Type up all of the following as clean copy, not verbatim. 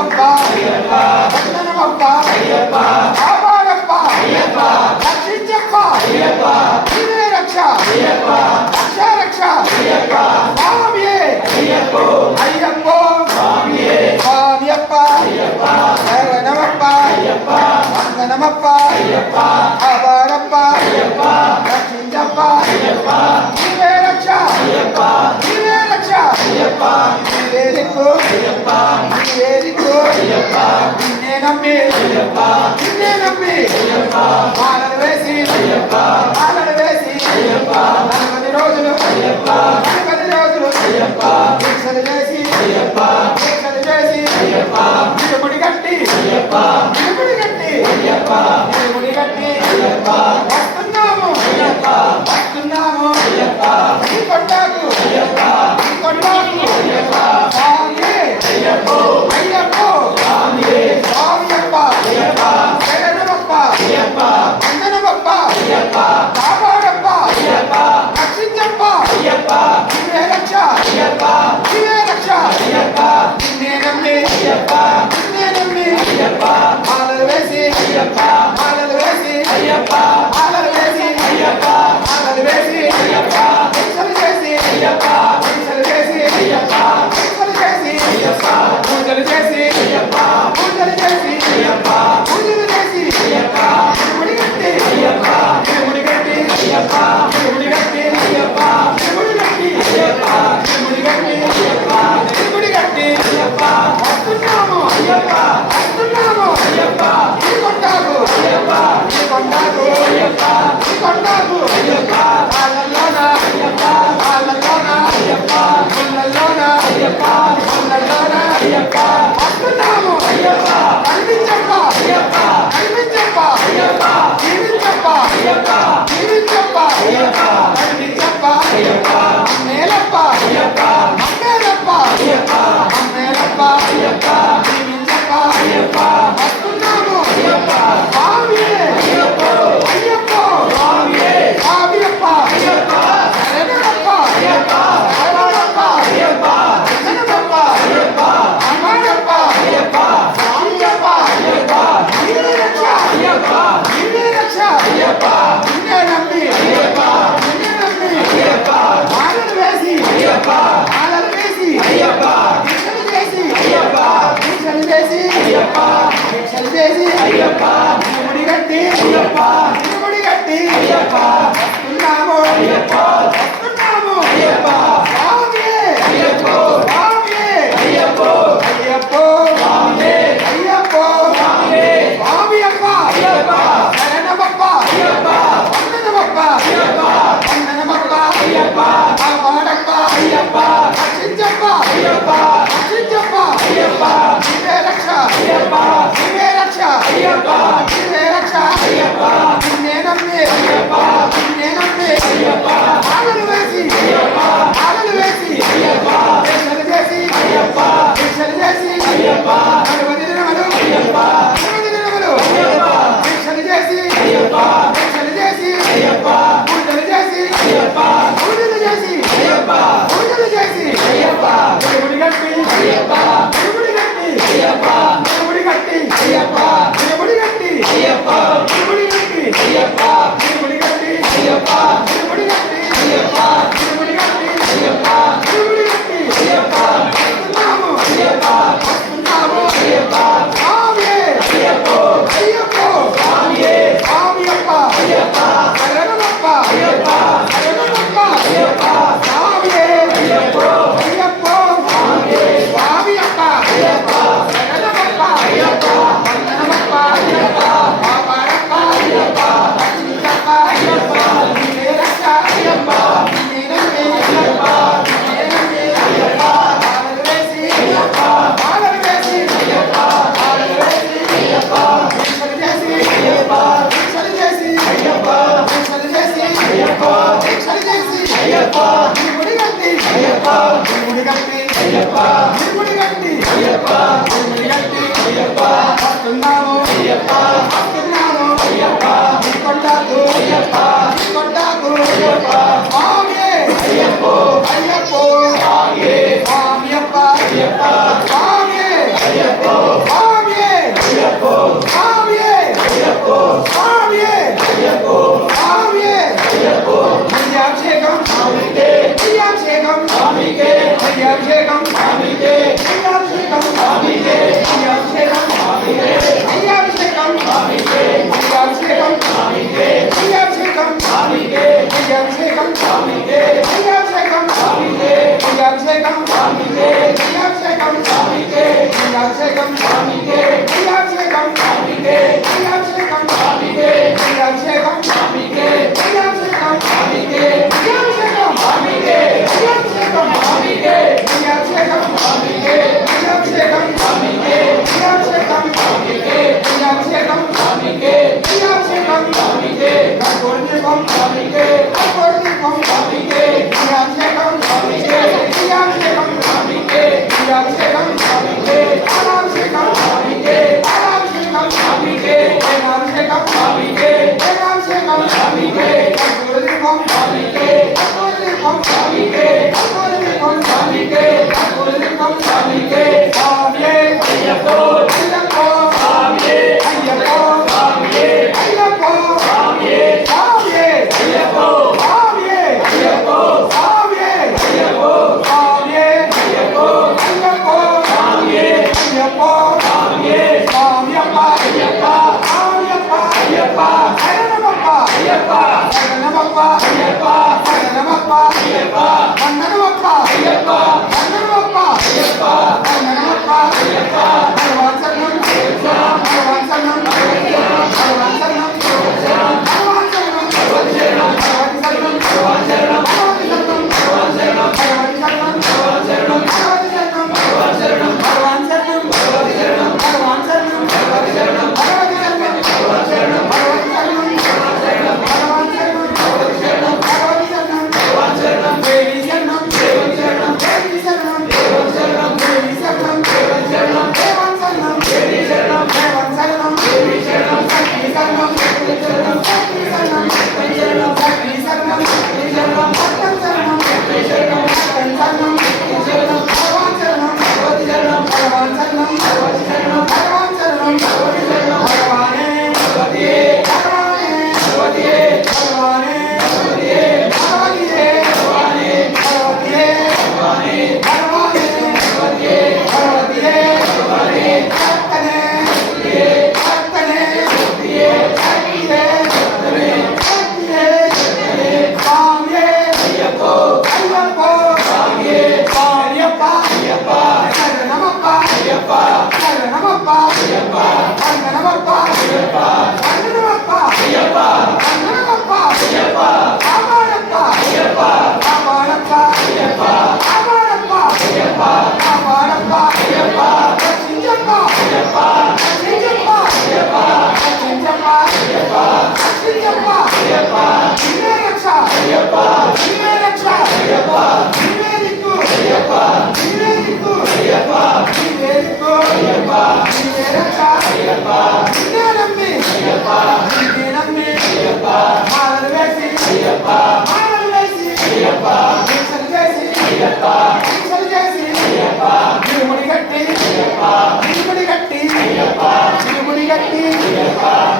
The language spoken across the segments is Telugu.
అయ్యప్ప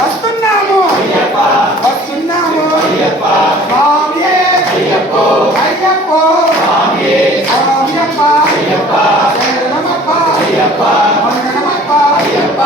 వస్తున్నాము వస్తున్నాము స్వామియే అయ్యప్పో అయ్యప్పో స్వామియే స్వామియప్ప అయ్యప్ప శరణమప్ప అయ్యప్ప వందనమప్ప అయ్యప్ప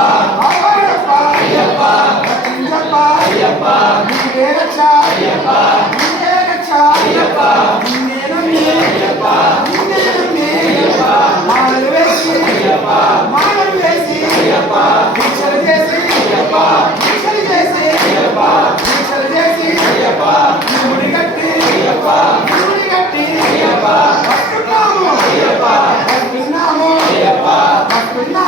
ఆవరప్ప అయ్యప్ప రక్షించప్ప అయ్యప్ప నీవే రక్ష అయ్యప్ప నీవే రక్ష అయ్యప్ప నిన్నే నమ్మి అయ్యప్ప నిన్నే నమ్మి అయ్యప్ప మాలలు వేసి అయ్యప్ప మాలలు వేసి అయ్యప్ప దీక్షలు చేసి అయ్యప్ప దీక్షలు చేసి అయ్యప్ప దీక్షలు చేసి అయ్యప్ప నిముడి కట్టి అయ్యప్ప నిముడి కట్టి అయ్యప్ప వస్తున్నాము అయ్యప్ప వస్తున్నాము అయ్యప్ప వస్తున్నాము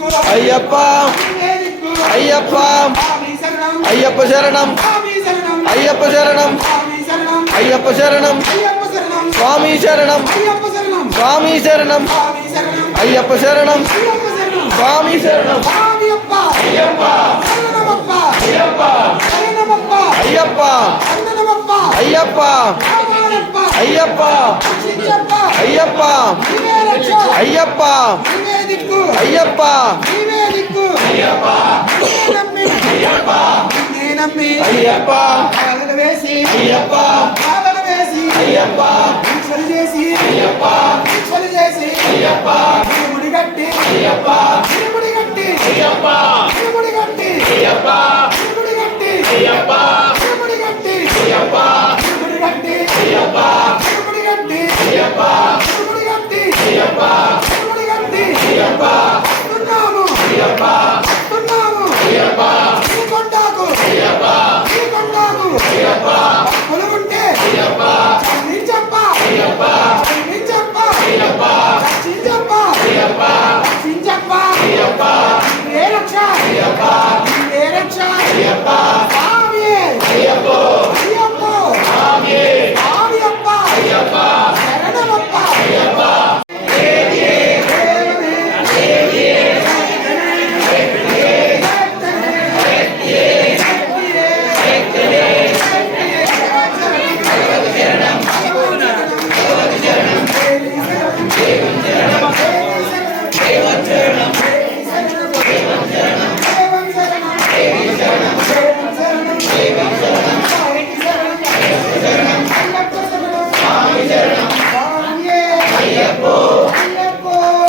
దిక్కు అయ్యప్ప నీవే దిక్కు అయ్యప్ప స్వామి శరణం అయ్యప్ప శరణం స్వామి శరణం అయ్యప్ప శరణం స్వామి శరణం అయ్యప్ప శరణం అయ్యప్ప శరణం స్వామి శరణం అయ్యప్ప శరణం స్వామి శరణం స్వామి శరణం అయ్యప్ప శరణం అయ్యప్ప శరణం స్వామి శరణం స్వామి అప్ప అయ్యప్ప శరణమప్ప అయ్యప్ప శరణమప్ప అయ్యప్ప శరణమప్ప అయ్యప్ప రామాయప్ప అయ్యప్ప రక్షించప్ప అయ్యప్ప నీవే రక్ష అయ్యప్ప నీవే దిక్కు అయ్యప్ప నీవే దిక్కు అయ్యప్ప నిన్నే నమ్మి అయ్యప్ప నిన్నే నమ్మి అయ్యప్ప కాలలు వేసి అయ్యప్ప కాలలు వేసి అయ్యప్ప దీక్షలు చేసి అయ్యప్ప దీక్షలు చేసి అయ్యప్ప తిరుముడి కట్టి అయ్యప్ప తిరుముడి కట్టి అయ్యప్ప తిరుముడి కట్టి అయ్యప్ప తిరుముడి కట్టి అయ్యప్ప తిరుముడి కట్టి అయ్యప్ప తిరుముడి కట్టి అయ్యప్ప తిరుముడి కట్టి అయ్యప్ప తిరుముడి కట్టి అయ్యప్ప తిరుముడి కట్టి అయ్యప్ప వస్తున్నాము అయ్యప్ప వస్తున్నాము అయ్యప్ప ఈ కొండకు అయ్యప్ప ఈ కొండకు అయ్యప్ప భక్తులు ఉంటే అయ్యప్ప రక్షించప్ప అయ్యప్ప రక్షించప్ప అయ్యప్ప రక్షించప్ప అయ్యప్ప రక్షించప్ప అయ్యప్ప నీవే రక్ష అయ్యప్ప నీవే రక్ష అయ్యప్ప స్వామియే అయ్యప్ప అయ్యప్ప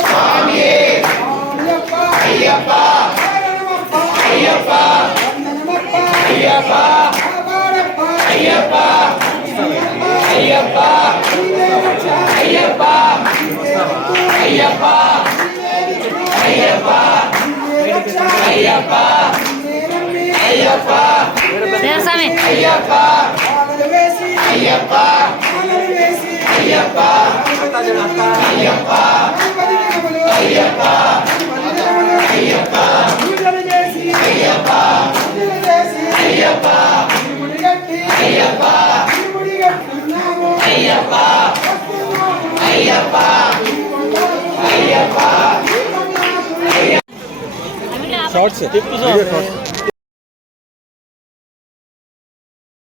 స్వామి స్వామియప్ప అయ్యప్ప శరణమప్ప అయ్యప్ప అయ్యప్ప అయ్యప్ప అయ్యప్ప అయ్యప్ప అయ్యప్ప అయ్యప్ప అయ్యప్ప దేవస్వామి అయ్యప్ప అయ్యప్ప అయ్యప్ప అయ్యప్ప అయ్యప్ప అయ్యప్ప అయ్యప్ప అయ్యప్ప అయ్యప్ప అయ్యప్ప అయ్యప్ప అయ్యప్ప షార్ట్స్